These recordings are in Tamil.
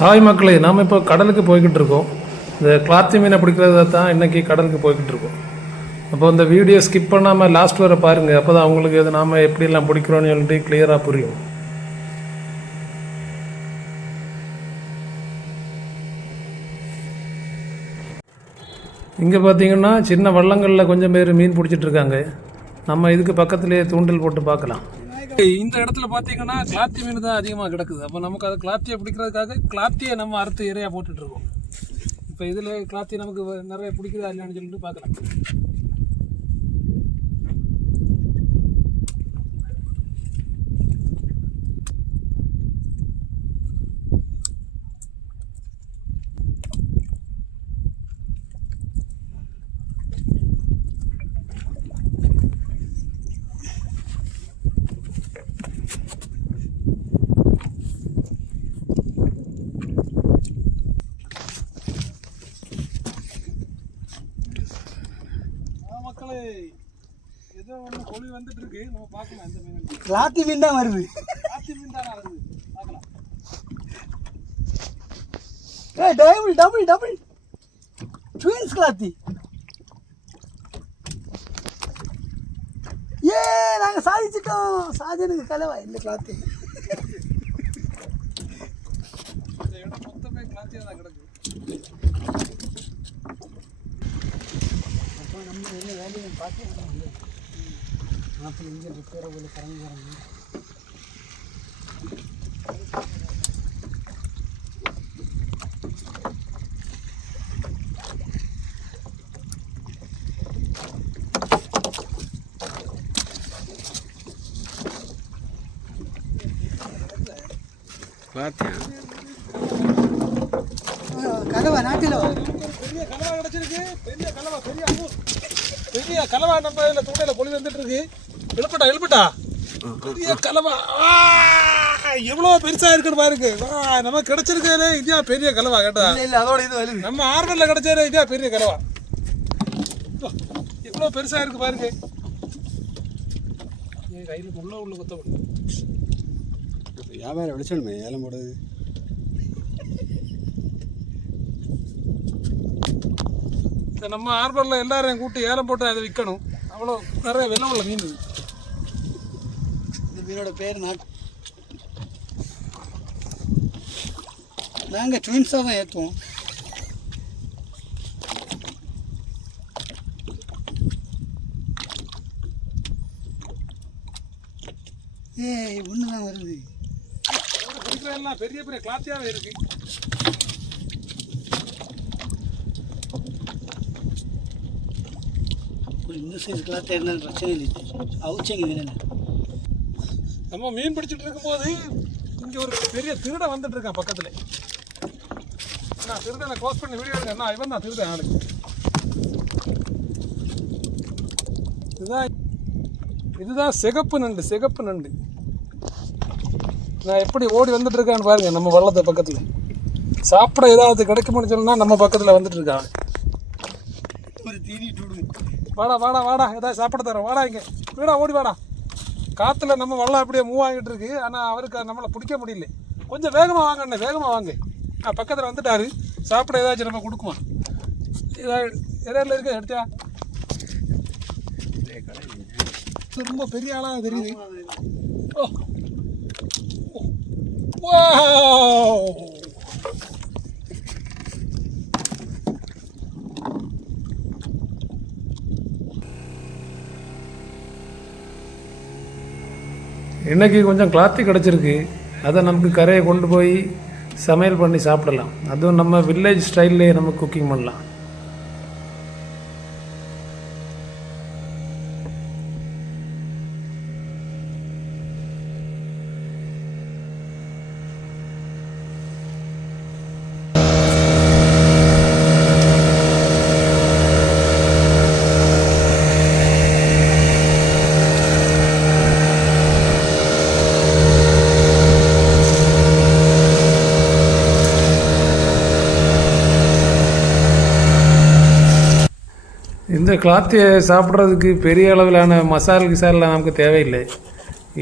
ஹாய் மக்களே, நாம் இப்போ கடலுக்கு போய்கிட்டு இருக்கோம். இந்த கிளாத்தி மீனை பிடிக்கிறத தான் இன்றைக்கி கடலுக்கு போய்கிட்டு இருக்கோம். அப்போ இந்த வீடியோ ஸ்கிப் பண்ணாமல் லாஸ்ட் வரை பாருங்கள். அப்போ தான் அவங்களுக்கு இது நாம் எப்படிலாம் பிடிக்கிறோன்னு சொல்லிட்டு கிளியராக புரியும். இங்கே பார்த்தீங்கன்னா சின்ன வள்ளங்களில் கொஞ்சம் பேர் மீன் பிடிச்சிட்ருக்காங்க. நம்ம இதுக்கு பக்கத்துலேயே தூண்டில் போட்டு பார்க்கலாம். இந்த இடத்துல பார்த்தீங்கன்னா கிளாத்தி மீன் தான் அதிகமாக கிடக்குது. அப்போ நமக்கு அதை கிளாத்தியை பிடிக்கிறதுக்காக கிளாத்தியை நம்ம அறுத்து இறையாக போட்டுட்ருக்கோம். இப்போ இதில் கிளாத்தி நமக்கு நிறைய பிடிக்குதா இல்லைன்னு சொல்லிட்டு பார்க்கலாம். ஏதோ ஒன்று கொழி வந்துட்டு இருக்கு, நம்ம பார்க்கலாம். இந்த மீன் கிளாத்தி மீன் தான் வருது. கிளாத்தி மீன் தானே வருது, பார்க்கலாம். டபுள் டபுள் டபுள் ட்வின்ஸ் கிளாத்தி. நாங்கள் சாதிச்சிட்டோம். சாஜனுக்கு கலவா இல்லை கிளாத்தி. இந்த இடம் மொத்தமே கிளாத்தியாக தான் கிடக்கு. அப்போ நம்ம என்ன வேலையை பார்த்து நாற்பது இங்கே ரிப்பேர் போல கரங்காரங்க. கலவா நாட்டில் பெரிய கலவா கிடச்சிருக்கு. பெரிய கலவா, பெரிய அமூர், பெரிய கலவா. நம்ம இதில் தூண்டையில் கொழி வந்துட்டு இருக்கு. எழுப்பட்டா பெரிய கலவா. எவ்வளோ பெருசாக இருக்குன்னு பாருங்க. நம்ம கிடைச்சிருக்கே இந்தியா பெரிய கலவா. கேட்டா இல்லை அதோட இது வருது. நம்ம ஆர்வலில் கிடைச்சே இந்தியா பெரிய கலவா. எவ்வளோ பெருசாக இருக்கு பாருங்க. என் கையில் உள்ள கொத்த வியாபாரம் விளைச்சணுமே ஏலம் போடுறது. நம்ம ஆர்வலில் எல்லாரையும் கூட்டி ஏலம் போட்டு அதை விற்கணும். அவ்வளோ நிறைய விலை உள்ள மீன். இந்த மீனோட பேர் நாங்கள் ட்வின்ஸாக தான் ஏற்றுவோம். ஒன்று தான் வருது. எல்லாம் பெரிய பெரிய கிளாத்தியாகவே இருக்கு. இந்த சைஸ் கிளாத்தியாக இருந்தாலும் பிரச்சனை இல்லை. அவுச்சங்க வேணும். நம்ம மீன் பிடிச்சிட்டு இருக்கும்போது இங்கே ஒரு பெரிய திருடை வந்துட்டு இருக்கான் பக்கத்தில். நான் திருடனை க்ளோஸ் பண்ணி வீடியோ எடுக்கேன். நான் இவன் தான் திருடன் ஆளுக்கு. இதுதான் சிகப்பு நண்டு. நான் எப்படி ஓடி வந்துட்டு இருக்கான்னு பாருங்க. நம்ம வள்ளத்தை பக்கத்தில் சாப்பிட ஏதாவது கிடைக்கும்னு சொன்னா நம்ம பக்கத்தில் வந்துட்டு இருக்கான். ஒரு தீனிட்டு விடுங்க. வாடா ஏதாவது சாப்பிட தரோம். வாடா இங்கே ஓடி வாடா. காற்றுல நம்ம வள்ளம் அப்படியே மூவ் ஆகிட்டு இருக்கு. ஆனால் அவருக்கு நம்மளை பிடிக்க முடியல. கொஞ்சம் வேகமாக வாங்க, வேகமாக வாங்க. பக்கத்தில் வந்துட்டாரு. சாப்பிட ஏதாச்சும் நம்ம கொடுக்குமா? இடையில இருக்க எடுத்தியா? ரொம்ப பெரிய ஆளாக தெரியுது. இன்னைக்கு கொஞ்சம் கிளாத்தி கிடச்சிருக்கு. அதை நமக்கு கரையை கொண்டு போய் சமையல் பண்ணி சாப்பிடலாம். அதுவும் நம்ம வில்லேஜ் ஸ்டைல்லே நம்ம குக்கிங் பண்ணலாம். இந்த கிளாத்தியை சாப்பிட்றதுக்கு பெரிய அளவிலான மசால் கிசாலாம் நமக்கு தேவையில்லை.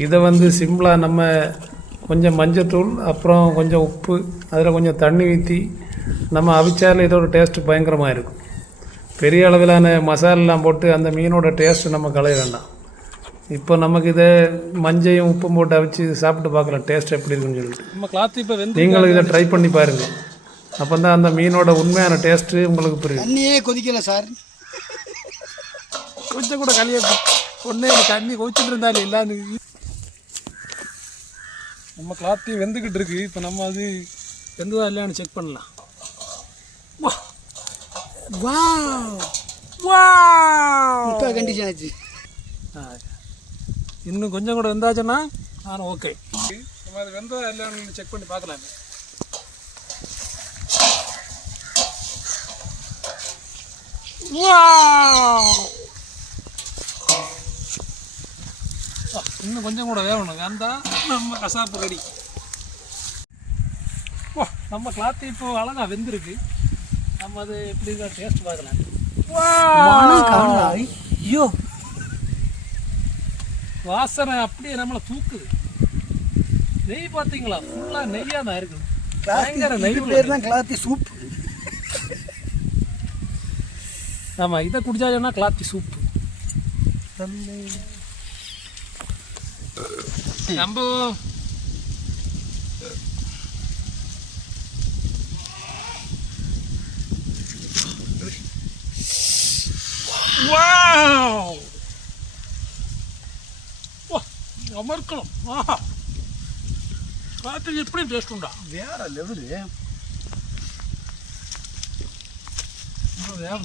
இதை சிம்பிளாக நம்ம கொஞ்சம் மஞ்சத்தூள், அப்புறம் கொஞ்சம் உப்பு, அதில் கொஞ்சம் தண்ணி ஊற்றி நம்ம அவிச்சாலும் இதோட டேஸ்ட்டு பயங்கரமாக இருக்கும். பெரிய அளவிலான மசாலெலாம் போட்டு அந்த மீனோட டேஸ்ட்டு நம்ம களைய வேண்டாம். இப்போ நமக்கு இதை மஞ்சையும் உப்பும் போட்டு அவிச்சு சாப்பிட்டு பார்க்கலாம் டேஸ்ட் எப்படி இருக்குன்னு சொல்லிட்டு. நம்ம கிளாத்து இப்போ நீங்களும் இதை ட்ரை பண்ணி பாருங்கள். அப்போ தான் அந்த மீனோட உண்மையான டேஸ்ட்டு உங்களுக்கு புரியும். தண்ணியே கொதிக்கலை சார், கொஞ்சம் கூட கழிய ஒன்றே தண்ணி கொதிச்சுட்டு இருந்தாலும் இல்லாது. நம்ம கிளாத்தி வெந்துக்கிட்டு இருக்கு. இப்போ நம்ம அது வெந்ததா இல்லையான்னு செக் பண்ணலாம். இப்போ கண்டிஷன் ஆச்சு. இன்னும் கொஞ்சம் கூட வெந்தாச்சுன்னா நான் ஓகே. நம்ம அது வெந்ததா இல்லையான்னு செக் பண்ணி பார்க்கலாமே. இன்னும் கொஞ்சம் கூட வேகணும். வேந்தா நம்ம கசாப்பு ரெடி. நம்ம கிளாத்து இப்போ அழகா வெந்திருக்கு. நம்ம அது எப்படி இருக்கா டேஸ்ட் பார்க்கலாம். ஐயோ, வாசனை அப்படியே நம்மளை தூக்குது. நெய் பார்த்தீங்களா, ஃபுல்லாக நெய்யாக தான் இருக்குது. பயங்கர நெய். பேர் தான் கிளாத்தி சூப். ஆமாம், இதை குடிச்சாச்சுன்னா கிளாத்தி சூப்பு. நம்ம அமர்க்கணும். ஆஹா, காற்று எப்படி டேஸ்ட் உண்டா, வேற லெவலு. வேற